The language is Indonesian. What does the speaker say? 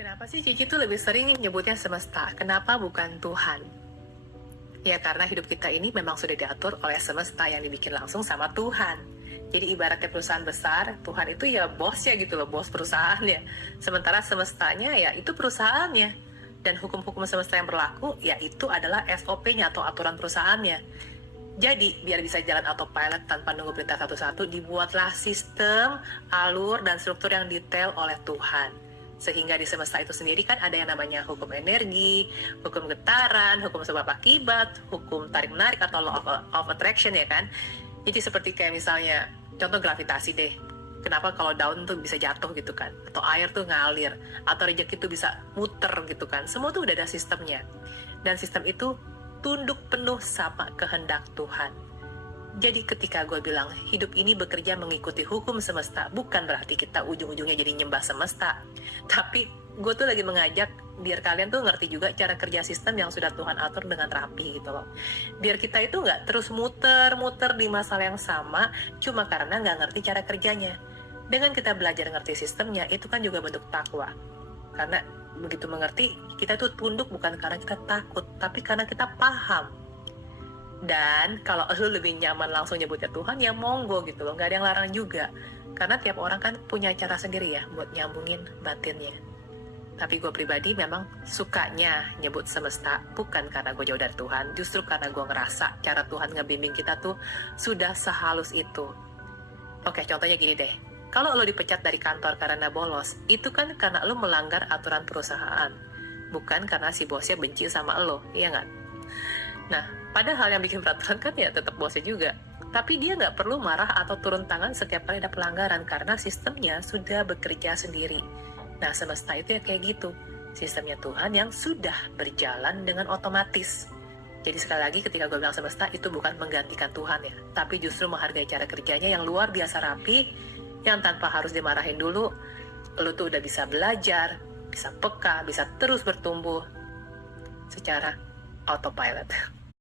Kenapa sih Cici tuh lebih sering nyebutnya semesta? Kenapa bukan Tuhan? Ya karena hidup kita ini memang sudah diatur oleh semesta yang dibikin langsung sama Tuhan. Jadi ibaratnya perusahaan besar, Tuhan itu ya bosnya gitu loh, bos perusahaannya. Sementara semestanya ya itu perusahaannya. Dan hukum-hukum semesta yang berlaku, ya itu adalah SOP-nya atau aturan perusahaannya. Jadi, biar bisa jalan autopilot tanpa nunggu perintah satu-satu, dibuatlah sistem, alur, dan struktur yang detail oleh Tuhan. Sehingga di semesta itu sendiri kan ada yang namanya hukum energi, hukum getaran, hukum sebab akibat, hukum tarik-menarik atau law of attraction ya kan. Jadi seperti kayak misalnya, contoh gravitasi deh. Kenapa kalau daun tuh bisa jatuh gitu kan, atau air tuh ngalir, atau rejeki tuh bisa muter gitu kan. Semua tuh udah ada sistemnya. Dan sistem itu tunduk penuh sama kehendak Tuhan. Jadi ketika gue bilang hidup ini bekerja mengikuti hukum semesta, bukan berarti kita ujung-ujungnya jadi nyembah semesta. Tapi gue tuh lagi mengajak biar kalian tuh ngerti juga cara kerja sistem yang sudah Tuhan atur dengan rapi gitu loh. Biar kita itu nggak terus muter-muter di masalah yang sama cuma karena nggak ngerti cara kerjanya. Dengan kita belajar ngerti sistemnya, itu kan juga bentuk takwa. Karena begitu mengerti, kita tuh tunduk bukan karena kita takut, tapi karena kita paham. Dan kalau lu lebih nyaman langsung nyebutnya Tuhan, ya monggo gitu loh, nggak ada yang larang juga. Karena tiap orang kan punya cara sendiri ya buat nyambungin batinnya. Tapi gue pribadi memang sukanya nyebut semesta, bukan karena gue jauh dari Tuhan, justru karena gue ngerasa cara Tuhan ngebimbing kita tuh sudah sehalus itu. Oke, contohnya gini deh. Kalau lo dipecat dari kantor karena bolos, itu kan karena lo melanggar aturan perusahaan. Bukan karena si bosnya benci sama lo, iya nggak? Nah, padahal yang bikin peraturan kan ya tetap bosnya juga. Tapi dia nggak perlu marah atau turun tangan setiap kali ada pelanggaran karena sistemnya sudah bekerja sendiri. Nah, semesta itu ya kayak gitu. Sistemnya Tuhan yang sudah berjalan dengan otomatis. Jadi sekali lagi ketika gue bilang semesta itu bukan menggantikan Tuhan ya, tapi justru menghargai cara kerjanya yang luar biasa rapi, yang tanpa harus dimarahin dulu, lo tuh udah bisa belajar, bisa peka, bisa terus bertumbuh secara autopilot.